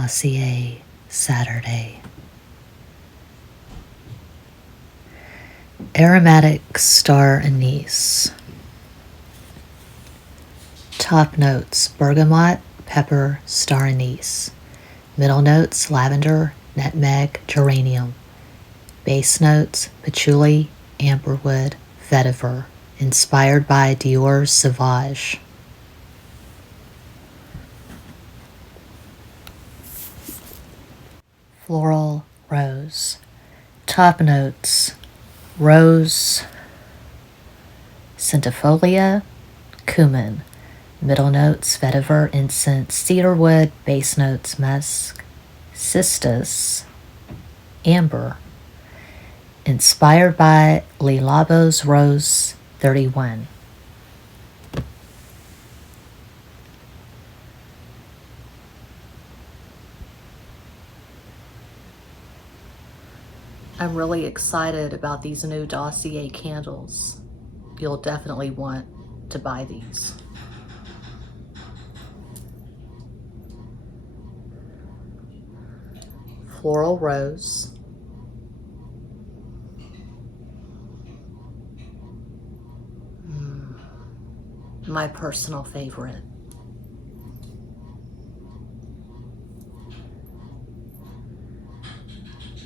Dossier Saturday. Aromatic star anise. Top notes: bergamot, pepper, star anise. Middle notes: lavender, nutmeg, geranium. Base notes: patchouli, amberwood, vetiver. Inspired by Dior Sauvage. Floral rose. Top notes: rose, centifolia, cumin. Middle notes: vetiver, incense, cedarwood. Base notes: musk, cistus, amber. Inspired by Le Labo's Rose 31. I'm really excited about these new Dossier candles. You'll definitely want to buy these. Floral rose. My personal favorite.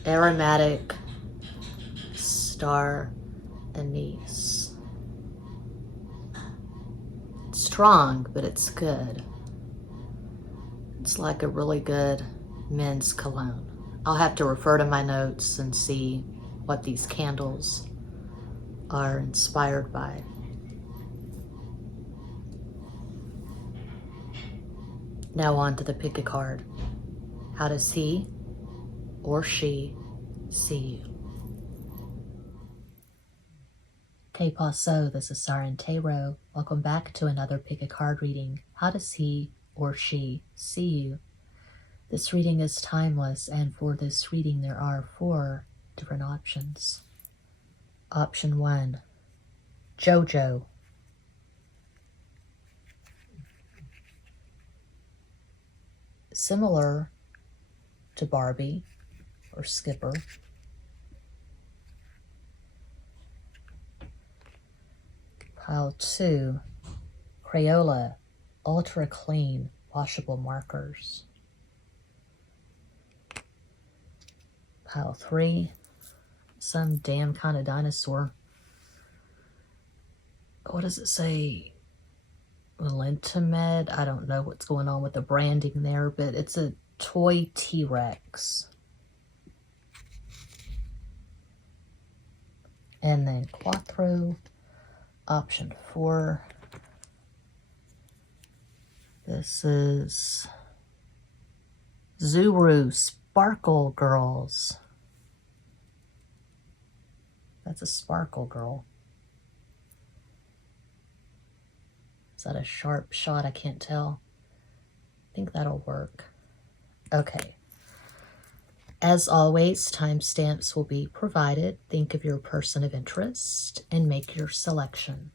Aromatic star anise. It's strong, but it's good. It's like a really good men's cologne. I'll have to refer to my notes and see what these candles are inspired by. Now on to the pick a card. How does he or she see you? Te Paso, this is SIREN Tarot. Welcome back to another pick a card reading. How does he or she see you? This reading is timeless, and for this reading there are 4 different options. Option 1, JoJo. Similar to Barbie or Skipper. Pile 2, Crayola Ultra Clean Washable Markers. Pile 3, some damn kind of dinosaur. What does it say? Lintimed? I don't know what's going on with the branding there, but it's a toy T-Rex. And then Quattro, option 4. This is Zuru Sparkle Girls. That's a sparkle girl. Is that a sharp shot? I can't tell. I think that'll work. Okay. As always, timestamps will be provided. Think of your person of interest and make your selection.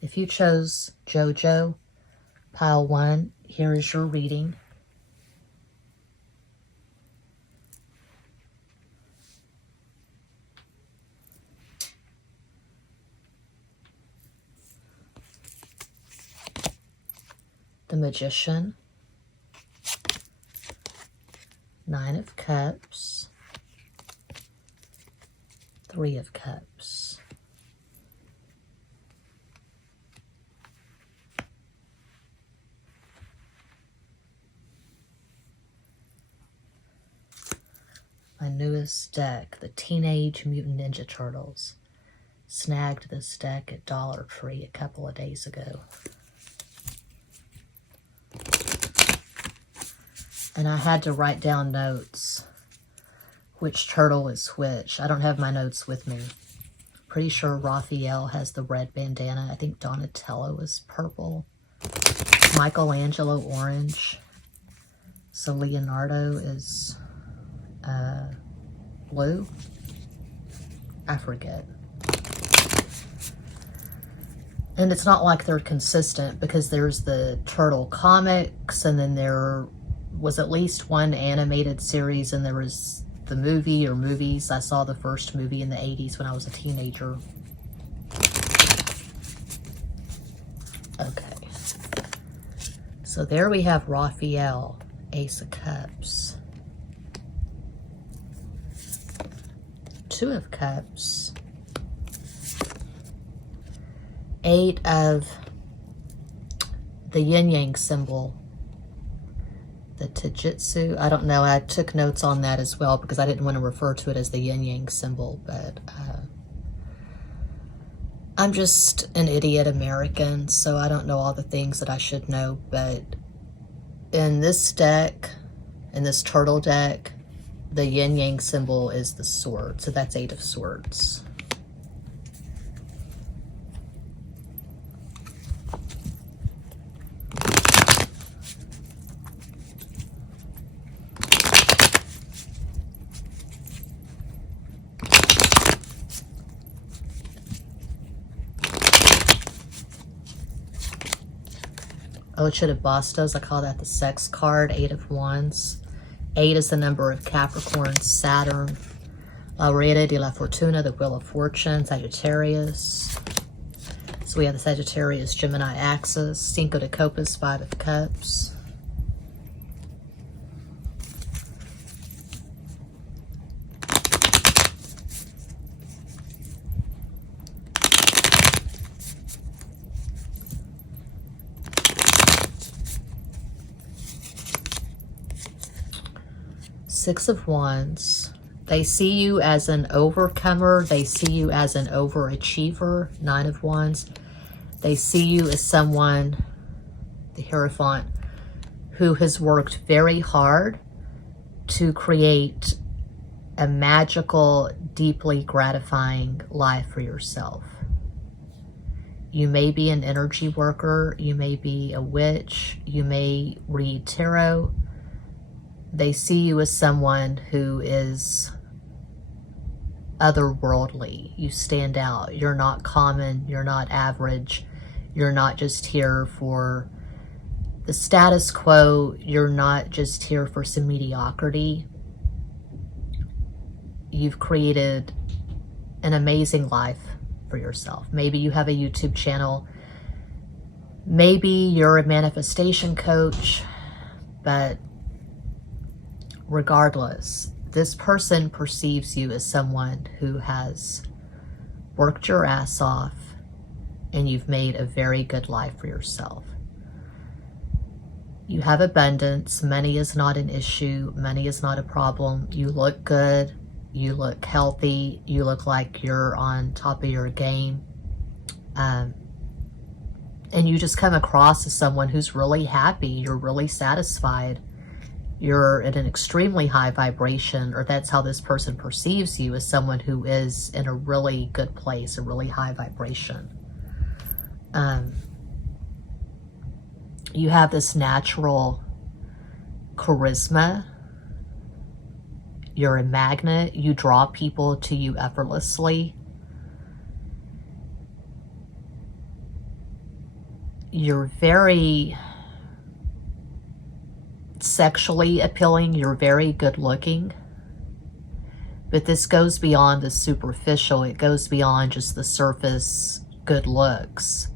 If you chose JoJo, pile 1, here is your reading. The Magician, 9 of Cups, 3 of Cups. My newest deck, the Teenage Mutant Ninja Turtles. Snagged this deck at Dollar Tree a couple of days ago. And I had to write down notes. Which turtle is which? I don't have my notes with me. Pretty sure Raphael has the red bandana. I think Donatello is purple. Michelangelo orange. So Leonardo is blue. I forget. And it's not like they're consistent, because there's the Turtle comics, and then there was at least one animated series, and there was the movie or movies. I saw the first movie in the 80s when I was a teenager. Okay. So there we have Raphael, Ace of Cups. Two of Cups. Eight of the yin-yang symbol, the Taijutsu. I don't know, I took notes on that as well because I didn't want to refer to it as the yin-yang symbol, but I'm just an idiot American, so I don't know all the things that I should know. But in this deck, in this turtle deck, the yin-yang symbol is the sword, so that's 8 of Swords. Oh, it should have Bastos. I call that the sex card, 8 of Wands. 8 is the number of Capricorn, Saturn. La Rueda de la Fortuna, the Wheel of Fortune, Sagittarius. So we have the Sagittarius, Gemini axis. Cinco de Copas, 5 of Cups. Six of Wands. They see you as an overcomer. They see you as an overachiever. 9 of Wands. They see you as someone, the Hierophant, who has worked very hard to create a magical, deeply gratifying life for yourself. You may be an energy worker. You may be a witch. You may read tarot. They see you as someone who is otherworldly. You stand out. You're not common. You're not average. You're not just here for the status quo. You're not just here for some mediocrity. You've created an amazing life for yourself. Maybe you have a YouTube channel. Maybe you're a manifestation coach, but regardless, this person perceives you as someone who has worked your ass off and you've made a very good life for yourself. You have abundance. Money is not an issue. Money is not a problem. You look good. You look healthy. You look like you're on top of your game. And you just come across as someone who's really happy. You're really satisfied. You're at an extremely high vibration, or that's how this person perceives you, as someone who is in a really good place, a really high vibration. You have this natural charisma. You're a magnet. You draw people to you effortlessly. You're very sexually appealing. You're very good looking, but this goes beyond the superficial. It goes beyond just the surface good looks.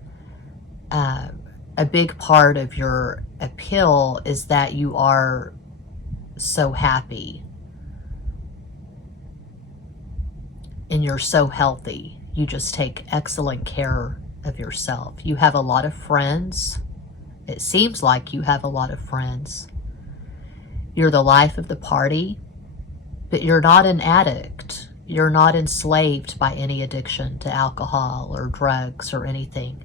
A big part of your appeal is that you are so happy and you're so healthy. You just take excellent care of yourself. You have a lot of friends. It seems like you have a lot of friends. You're the life of the party, but you're not an addict. You're not enslaved by any addiction to alcohol or drugs or anything.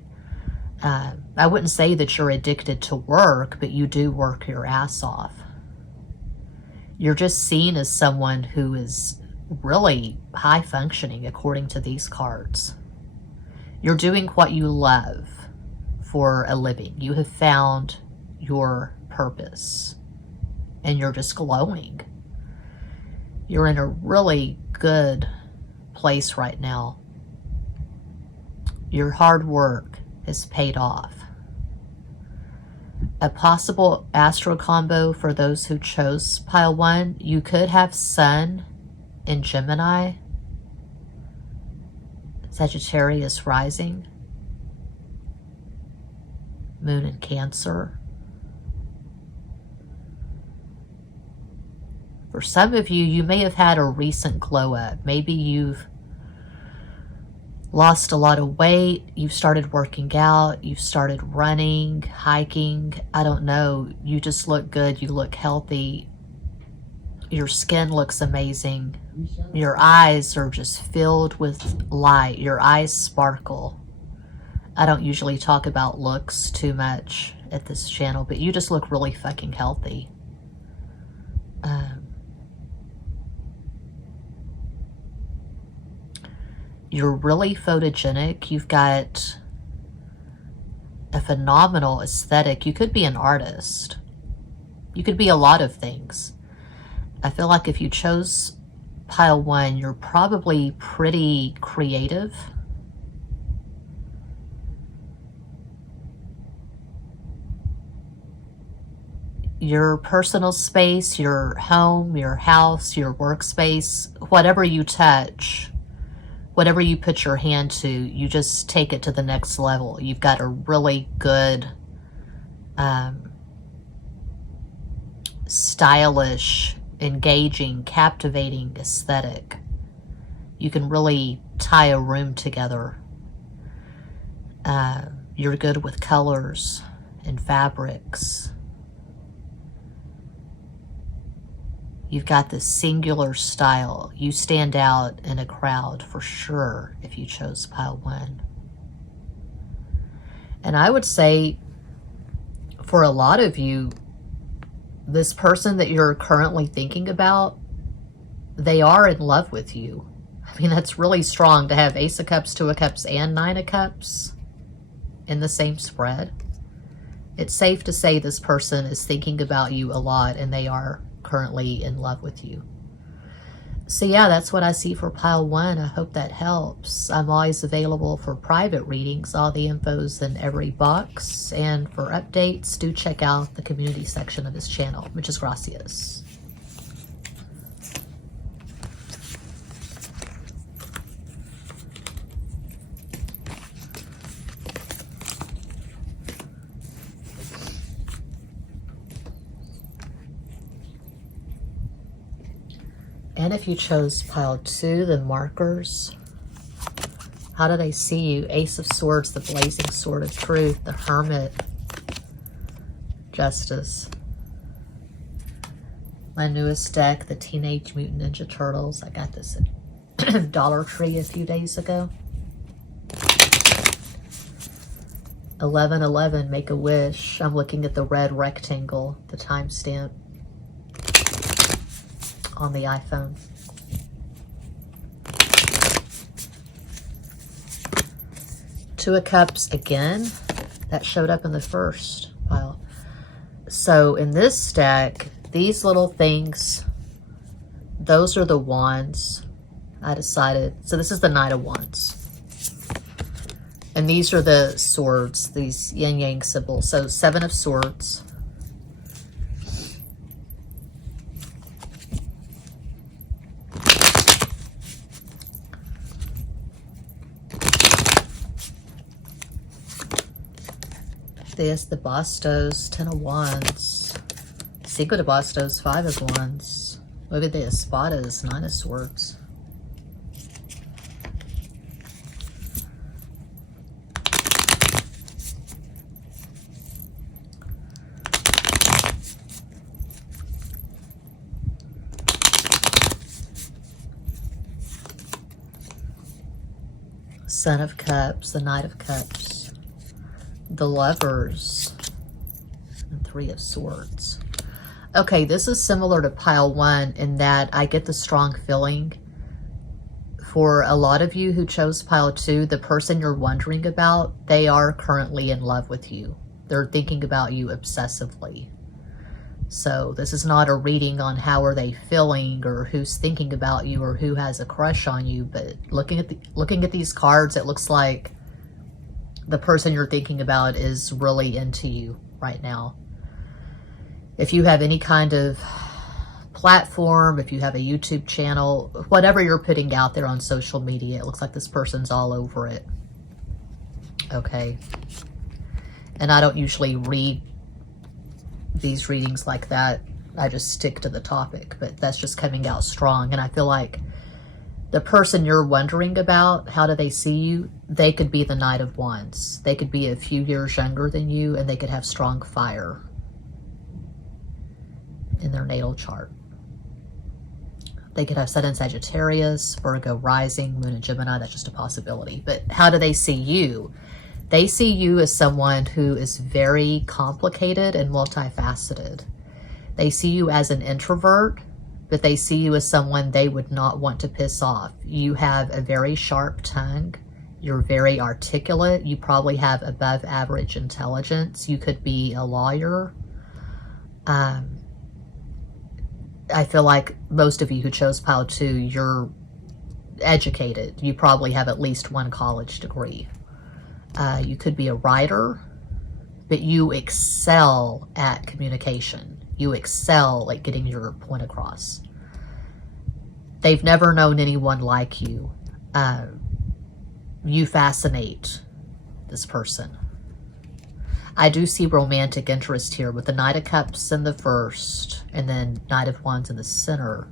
I wouldn't say that you're addicted to work, but you do work your ass off. You're just seen as someone who is really high functioning according to these cards. You're doing what you love for a living. You have found your purpose. And you're just glowing. You're in a really good place right now. Your hard work is paid off. A possible astro combo for those who chose pile 1, you could have Sun in Gemini, Sagittarius rising, Moon in Cancer. For some of you, you may have had a recent glow up. Maybe you've lost a lot of weight, you've started working out, you've started running, hiking, I don't know, you just look good, you look healthy, your skin looks amazing, your eyes are just filled with light, your eyes sparkle. I don't usually talk about looks too much at this channel, but you just look really fucking healthy. You're really photogenic. You've got a phenomenal aesthetic. You could be an artist. You could be a lot of things. I feel like if you chose pile 1, you're probably pretty creative. Your personal space, your home, your house, your workspace, whatever you touch, whatever you put your hand to, you just take it to the next level. You've got a really good, stylish, engaging, captivating aesthetic. You can really tie a room together. You're good with colors and fabrics. You've got this singular style. You stand out in a crowd for sure if you chose pile 1. And I would say for a lot of you, this person that you're currently thinking about, they are in love with you. I mean, that's really strong to have Ace of Cups, 2 of Cups, and 9 of Cups in the same spread. It's safe to say this person is thinking about you a lot and they are currently in love with you. So yeah, that's what I see for pile 1. I hope that helps. I'm always available for private readings. All the info's in every box. And for updates, do check out the community section of this channel, Muchas gracias. And if you chose pile 2, the markers, how do they see you? Ace of Swords, the blazing sword of truth, the Hermit, Justice. My newest deck, the Teenage Mutant Ninja Turtles. I got this at Dollar Tree a few days ago. 1111, make a wish. I'm looking at the red rectangle, the timestamp on the iPhone. Two of Cups again. That showed up in the first pile. So in this deck, these little things, those are the wands. I decided, so this is the Knight of Wands. And these are the swords, these yin-yang symbols. So 7 of Swords. There's the Bastos, 10 of Wands. Cinco de Bastos, 5 of Wands. Maybe the Espadas, 9 of Swords. Son of Cups, the Knight of Cups. The Lovers, and 3 of Swords. Okay, this is similar to pile 1 in that I get the strong feeling for a lot of you who chose pile 2, the person you're wondering about, they are currently in love with you. They're thinking about you obsessively. So this is not a reading on how are they feeling or who's thinking about you or who has a crush on you, but looking at these cards, it looks like the person you're thinking about is really into you right now. If you have any kind of platform, if you have a YouTube channel, whatever you're putting out there on social media, it looks like this person's all over it. Okay. And I don't usually read these readings like that. I just stick to the topic, but that's just coming out strong. And I feel like the person you're wondering about, how do they see you? They could be the Knight of Wands. They could be a few years younger than you, and they could have strong fire in their natal chart. They could have Sun in Sagittarius, Virgo rising, Moon in Gemini. That's just a possibility. But how do they see you? They see you as someone who is very complicated and multifaceted. They see you as an introvert, but they see you as someone they would not want to piss off. You have a very sharp tongue. You're very articulate. You probably have above average intelligence. You could be a lawyer. I feel like most of you who chose pile 2, you're educated. You probably have at least one college degree. You could be a writer, but you excel at communication. You excel at getting your point across. They've never known anyone like you. You fascinate this person. I do see romantic interest here with the Knight of Cups in the first and then Knight of Wands in the center.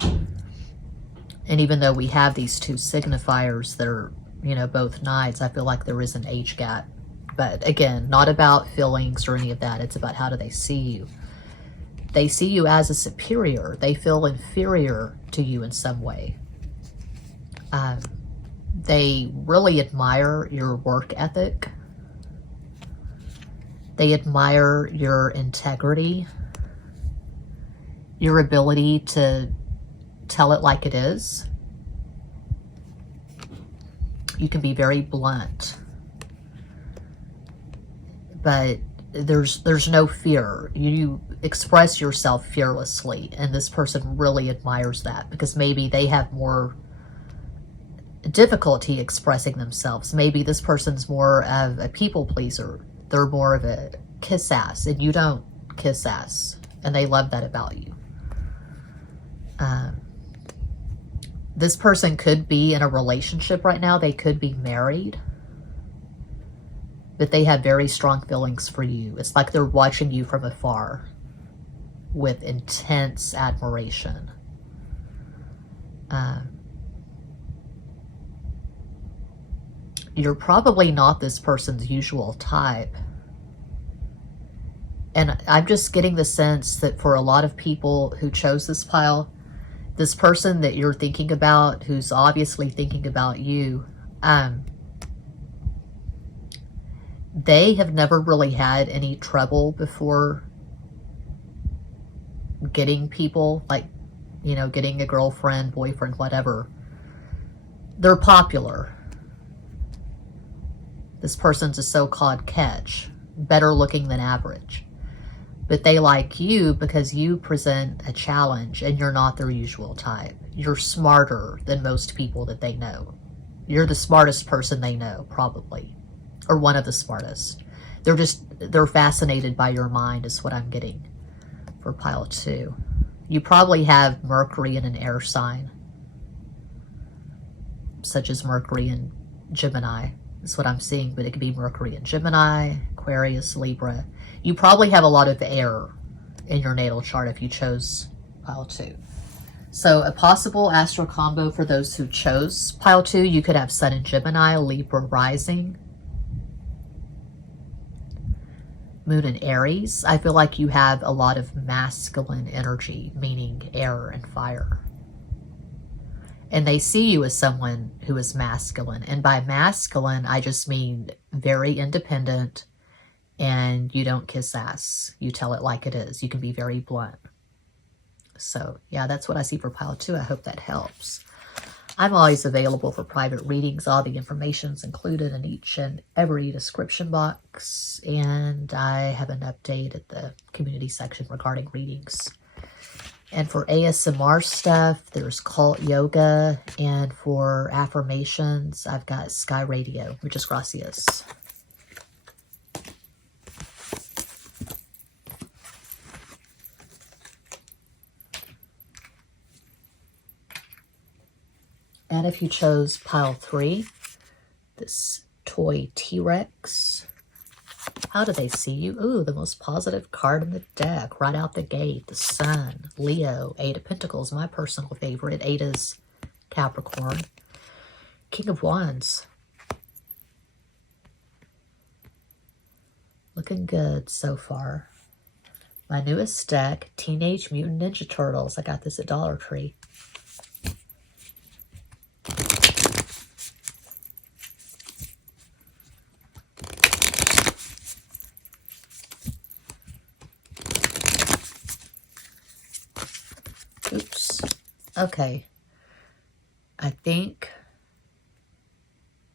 And even though we have these two signifiers that are, you know, both knights, I feel like there is an age gap. But again, not about feelings or any of that. It's about how do they see you. They see you as a superior. They feel inferior to you in some way. They really admire your work ethic. They admire your integrity, your ability to tell it like it is. You can be very blunt, but there's no fear. You express yourself fearlessly, and this person really admires that because maybe they have more difficulty expressing themselves. Maybe this person's more of a people pleaser. They're more of a kiss ass, and you don't kiss ass, and they love that about you. This person could be in a relationship right now. They could be married, but they have very strong feelings for you. It's like they're watching you from afar with intense admiration. You're probably not this person's usual type. And I'm just getting the sense that for a lot of people who chose this pile, this person that you're thinking about, who's obviously thinking about you, they have never really had any trouble before getting people, like, you know, getting a girlfriend, boyfriend, whatever. They're popular. This person's a so-called catch, better looking than average. But they like you because you present a challenge and you're not their usual type. You're smarter than most people that they know. You're the smartest person they know, probably. Or one of the smartest. They're fascinated by your mind is what I'm getting for pile 2. You probably have Mercury in an air sign, such as Mercury in Gemini. That's what I'm seeing, but it could be Mercury in Gemini, Aquarius, Libra. You probably have a lot of air in your natal chart if you chose pile 2. So a possible astro combo for those who chose pile 2, you could have Sun in Gemini, Libra rising, Moon in Aries. I feel like you have a lot of masculine energy, meaning air and fire. And they see you as someone who is masculine. And by masculine, I just mean very independent, and you don't kiss ass. You tell it like it is. You can be very blunt. So yeah, that's what I see for pile 2. I hope that helps. I'm always available for private readings. All the information's included in each and every description box. And I have an update at the community section regarding readings. And for ASMR stuff, there's cult yoga. And for affirmations, I've got Sky Radio, Muchas, gracias. And if you chose pile 3, this toy T-Rex, how do they see you? Ooh, the most positive card in the deck, right out the gate. The Sun, Leo, 8 of Pentacles, my personal favorite. 8 is Capricorn. King of Wands. Looking good so far. My newest deck, Teenage Mutant Ninja Turtles. I got this at Dollar Tree. Oops. Okay. I think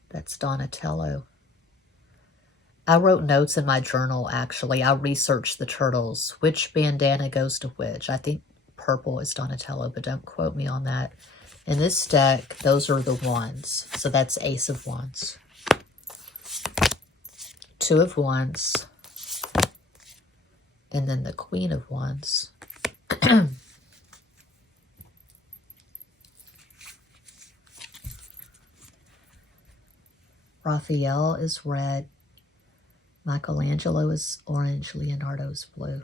that's Donatello. I wrote notes in my journal, actually. I researched the turtles. Which bandana goes to which? I think purple is Donatello, but don't quote me on that. In this deck, those are the wands. So that's Ace of Wands. 2 of Wands. And then the Queen of Wands. Raphael is red. Michelangelo is orange. Leonardo's blue.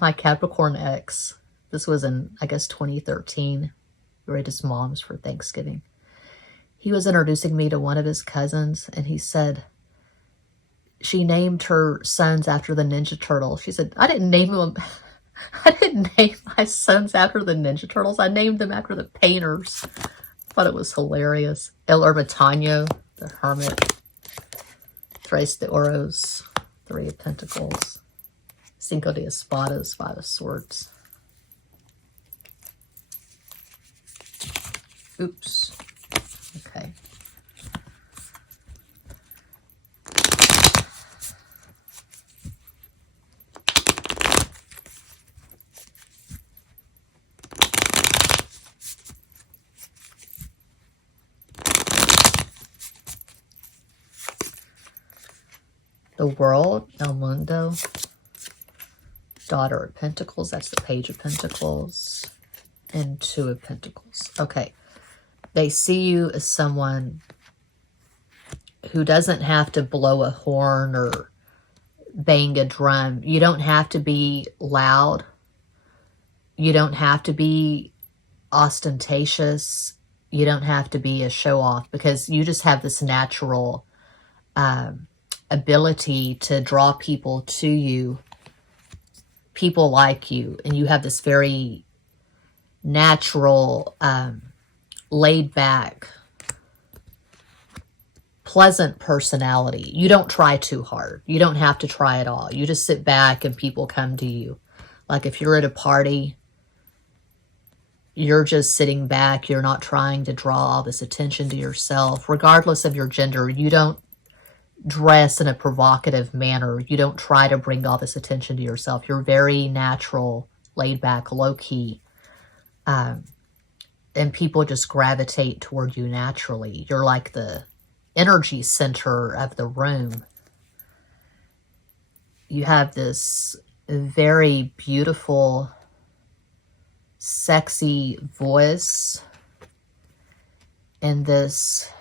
My Capricorn ex. This was in, I guess, 2013. We were at his mom's for Thanksgiving. He was introducing me to one of his cousins, and he said, she named her sons after the Ninja Turtles. She said, I didn't name them. I didn't name my sons after the Ninja Turtles. I named them after the painters. I thought it was hilarious. El Ermitaño, the Hermit. Tres de Oros, 3 of Pentacles. Cinco de Espadas, 5 of Swords. Oops. Okay. The World, El Mundo, Daughter of Pentacles, that's the Page of Pentacles, and 2 of Pentacles. Okay, they see you as someone who doesn't have to blow a horn or bang a drum. You don't have to be loud. You don't have to be ostentatious. You don't have to be a show-off, because you just have this natural ability to draw people to you. People like you, and you have this very natural, laid back, pleasant personality. You don't try too hard. You don't have to try at all. You just sit back and people come to you. Like if you're at a party, you're just sitting back. You're not trying to draw all this attention to yourself. Regardless of your gender, you don't dress in a provocative manner. You don't try to bring all this attention to yourself. You're very natural, laid back, low key. And people just gravitate toward you naturally. You're like the energy center of the room. You have this very beautiful, sexy voice and this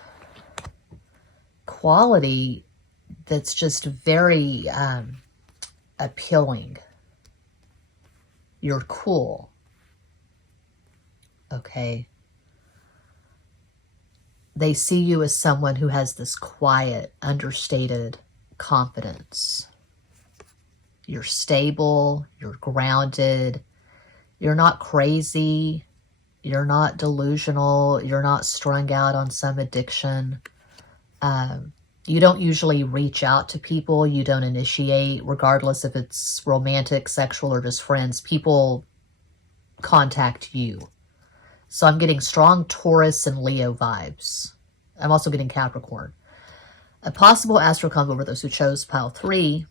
quality that's just very appealing. You're cool. Okay. They see you as someone who has this quiet, understated confidence. You're stable. You're grounded. You're not crazy. You're not delusional. You're not strung out on some addiction. You don't usually reach out to people. You don't initiate, regardless if it's romantic, sexual, or just friends. People contact you. So I'm getting strong Taurus and Leo vibes. I'm also getting Capricorn. A possible astral combo for those who chose pile 3,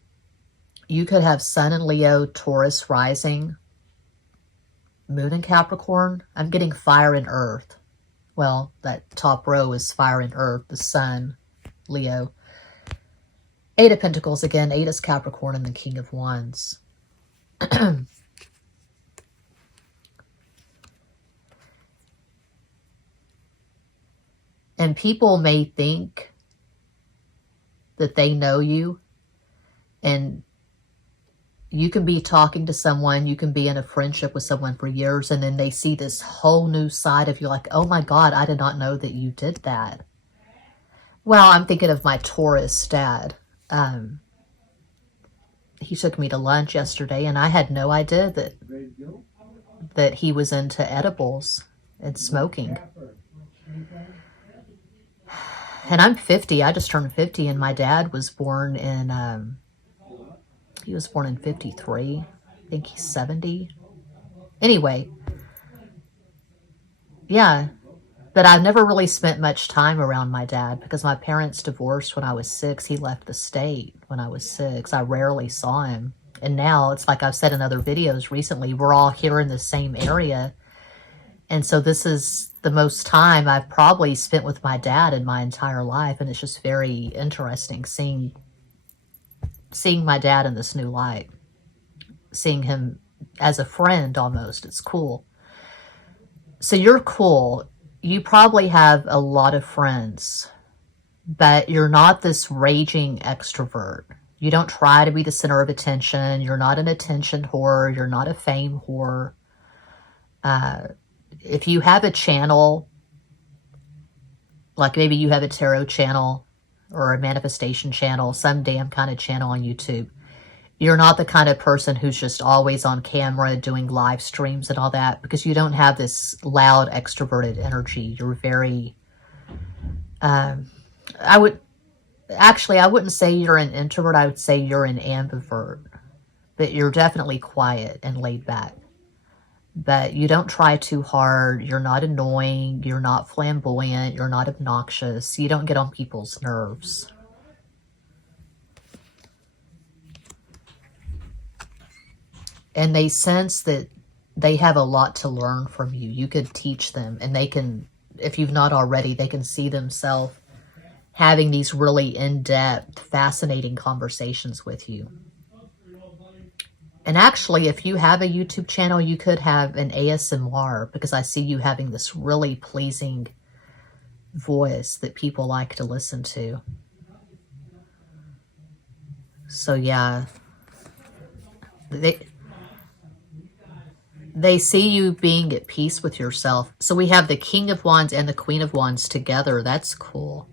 you could have Sun and Leo, Taurus rising, Moon and Capricorn. I'm getting fire and earth. Well, that top row is fire and earth, the Sun, Leo. Eight of Pentacles again. Eight is Capricorn and the King of Wands. And people may think that they know you, and you can be talking to someone, you can be in a friendship with someone for years, and then they see this whole new side of you, like, oh my God, I did not know that you did that. Well, I'm thinking of my Taurus dad. He took me to lunch yesterday, and I had no idea that he was into edibles and smoking. And I'm 50. I just turned 50, and my dad was born in, he was born in 53. I think he's 70. Anyway, yeah. But I've never really spent much time around my dad because my parents divorced when I was 6. He left the state when I was 6. I rarely saw him. And now it's like I've said in other videos recently, we're all here in the same area. And so this is the most time I've probably spent with my dad in my entire life. And it's just very interesting seeing my dad in this new light. Seeing him as a friend almost. It's cool. So you're cool. You probably have a lot of friends, but you're not this raging extrovert. You don't try to be the center of attention. You're not an attention whore. You're not a fame whore. If you have a channel, like maybe you have a tarot channel or a manifestation channel, some damn kind of channel on YouTube, you're not the kind of person who's just always on camera doing live streams and all that, because you don't have this loud extroverted energy. You're very, I wouldn't say you're an introvert. I would say you're an ambivert, but you're definitely quiet and laid back. But you don't try too hard. You're not annoying. You're not flamboyant. You're not obnoxious. You don't get on people's nerves. And they sense that they have a lot to learn from you. You could teach them, and they can, if you've not already, they can see themselves having these really in-depth, fascinating conversations with you. And actually, if you have a YouTube channel, you could have an ASMR, because I see you having this really pleasing voice that people like to listen to. So yeah, they see you being at peace with yourself. So we have the King of Wands and the Queen of Wands together. That's cool.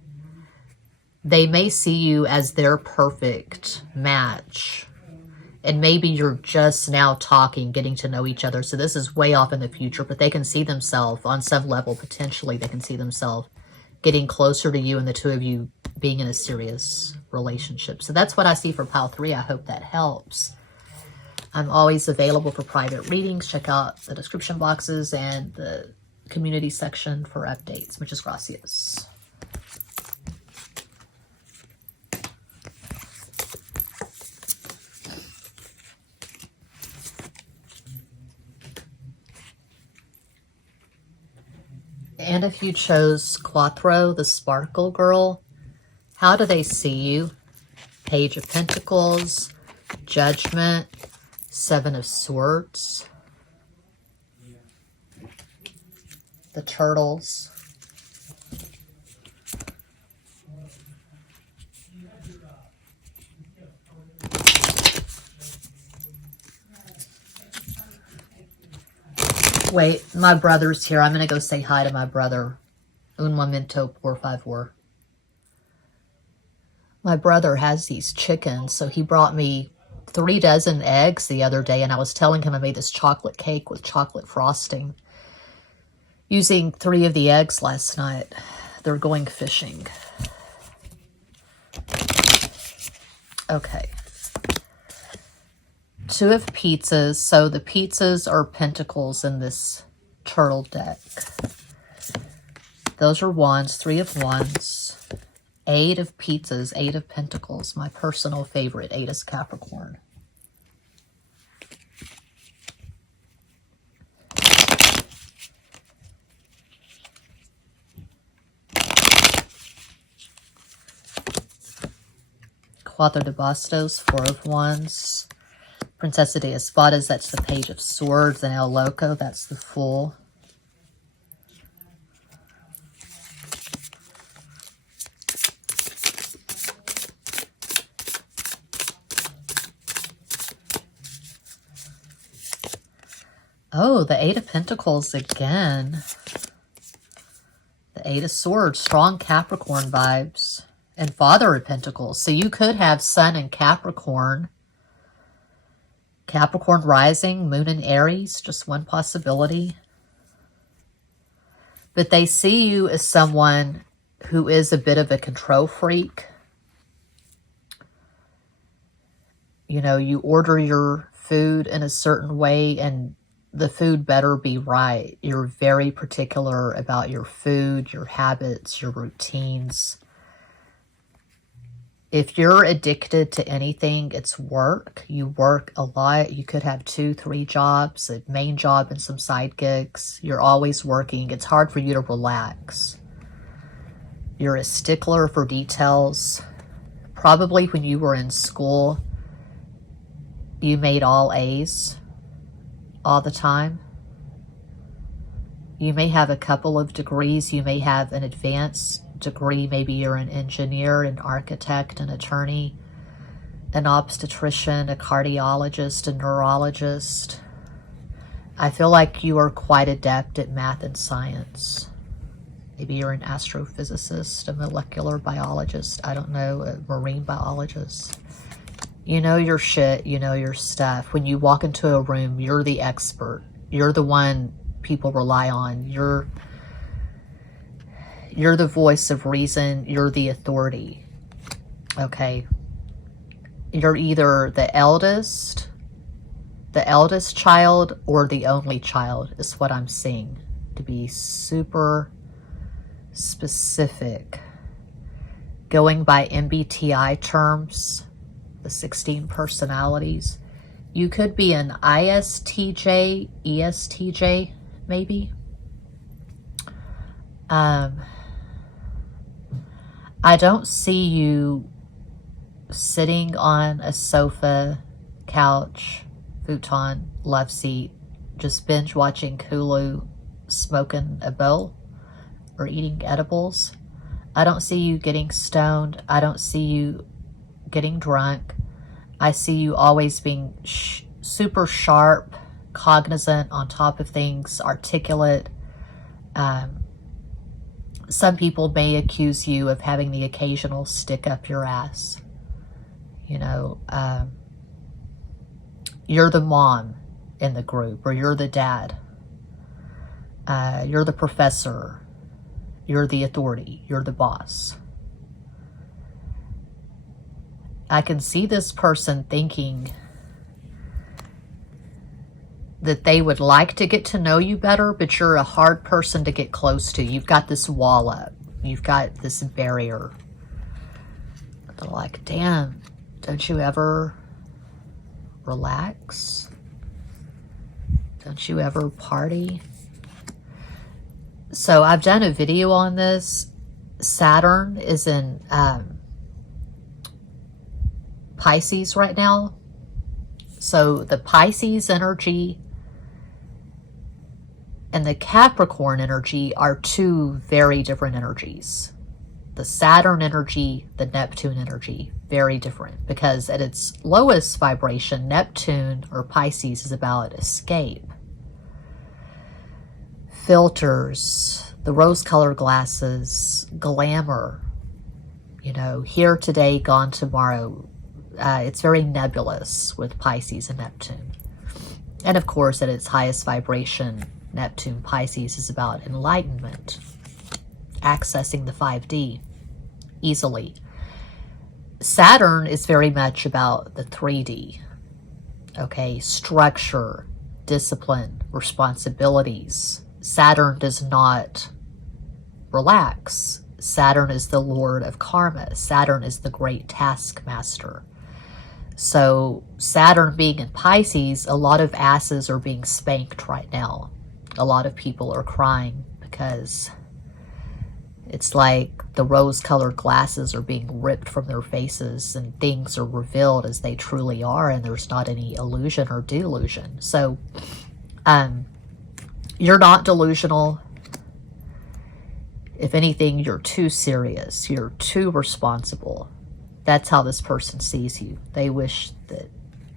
They may see you as their perfect match. And maybe you're just now talking, getting to know each other. So this is way off in the future, but they can see themselves on some level, potentially they can see themselves getting closer to you and the two of you being in a serious relationship. So that's what I see for pile 3. I hope that helps. I'm always available for private readings. Check out the description boxes and the community section for updates. Muchas gracias. And if you chose Cuatro, the Sparkle Girl, how do they see you? Page of Pentacles, Judgment, 7 of Swords, the Turtles, wait, my brother's here. I'm going to go say hi to my brother. Un momento, por favor. My brother has these chickens, so he brought me 3 dozen eggs the other day, and I was telling him I made this chocolate cake with chocolate frosting using 3 of the eggs last night. They're going fishing. Okay. 2 of pizzas. So the pizzas are pentacles in this turtle deck. Those are wands. 3 of wands. 8 of pizzas. 8 of pentacles. My personal favorite. 8 is Capricorn. Cuatro de Bastos, Four of Wands. Princesa de Espadas, that's the Page of Swords. And El Loco, that's the Fool. Oh, the Eight of Pentacles again. The Eight of Swords, strong Capricorn vibes. And Father of Pentacles. So you could have Sun in Capricorn. Capricorn rising, Moon in Aries, just one possibility. But they see you as someone who is a bit of a control freak. You know, you order your food in a certain way and the food better be right. You're very particular about your food, your habits, your routines. If you're addicted to anything, it's work. You work a lot. You could have 2, 3 jobs, a main job and some side gigs. You're always working. It's hard for you to relax. You're a stickler for details. Probably when you were in school, you made all A's all the time. You may have a couple of degrees. You may have an advanced degree. Maybe you're an engineer, an architect, an attorney, an obstetrician, a cardiologist, a neurologist. I feel like you are quite adept at math and science. Maybe you're an astrophysicist, a molecular biologist, I don't know, a marine biologist. You know your shit, you know your stuff. When you walk into a room, you're the expert. You're the one people rely on. You're the voice of reason. You're the authority. Okay. You're either the eldest child, or the only child is what I'm seeing, to be super specific. Going by MBTI terms, the 16 personalities, you could be an ISTJ, ESTJ, maybe. I don't see you sitting on a sofa, couch, futon, love seat, just binge watching Hulu, smoking a bowl, or eating edibles. I don't see you getting stoned. I don't see you getting drunk. I see you always being super sharp, cognizant, on top of things, articulate. Some people may accuse you of having the occasional stick up your ass. You know, you're the mom in the group, or you're the dad. You're the professor. You're the authority. You're the boss. I can see this person thinking that they would like to get to know you better, but you're a hard person to get close to. You've got this wall up. You've got this barrier. They're like, damn, don't you ever relax? Don't you ever party? So I've done a video on this. Saturn is in Pisces right now. So the Pisces energy and the Capricorn energy are two very different energies. The Saturn energy, the Neptune energy, very different, because at its lowest vibration, Neptune or Pisces is about escape, filters, the rose-colored glasses, glamour, you know, here today, gone tomorrow. It's very nebulous with Pisces and Neptune. And of course, at its highest vibration, Neptune Pisces is about enlightenment, accessing the 5D easily. Saturn is very much about the 3D, okay? Structure, discipline, responsibilities. Saturn does not relax. Saturn is the lord of karma. Saturn is the great taskmaster. So Saturn being in Pisces, a lot of asses are being spanked right now. A lot of people are crying because It's like the rose-colored glasses are being ripped from their faces and things are revealed as they truly are, and there's not any illusion or delusion. So you're not delusional. If anything, you're too serious. You're too responsible. That's how this person sees you. They wish that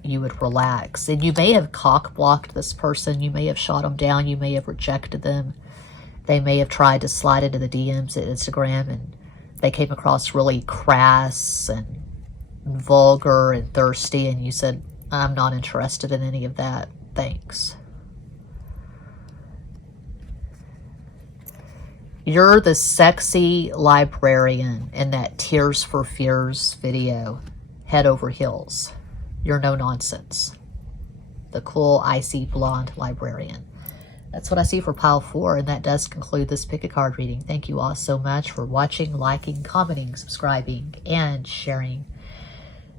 you would relax. And you may have cock-blocked this person. You may have shot them down. You may have rejected them. They may have tried to slide into the DMs at Instagram and they came across really crass and vulgar and thirsty, and you said, I'm not interested in any of that. Thanks. You're the sexy librarian in that Tears for Fears video, head over heels. You're no nonsense. The cool, icy, blonde librarian. That's what I see for pile 4, and that does conclude this pick a card reading. Thank you all so much for watching, liking, commenting, subscribing, and sharing.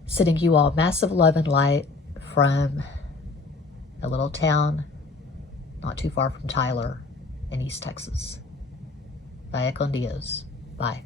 Sending you all massive love and light from a little town not too far from Tyler in East Texas. Vaya con Dios. Bye.